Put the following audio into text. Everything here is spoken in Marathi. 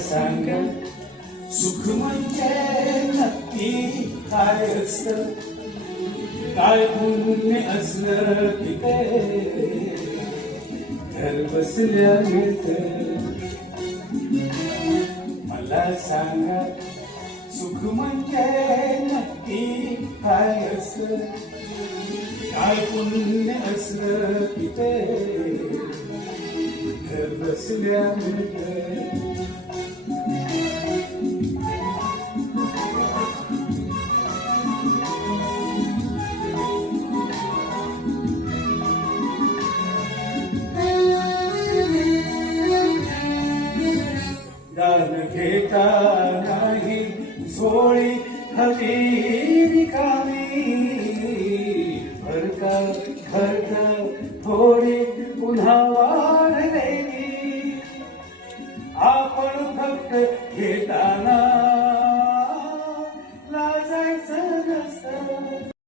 सांग सुख म्हणजे नक्की काय असतं, काय पुण्य असलं की ते घर बसल्या मिळतं. मला सांगा सुख म्हणजे नक्की काय असतं, काय पुण्य असलं की ते घर बसल्या मिळतं. दान घेता नाही झोळी हवी रिकामी, भरता भरता थोडी पुन्हा वाढलेली. आपण फक्त घेताना लाजायचं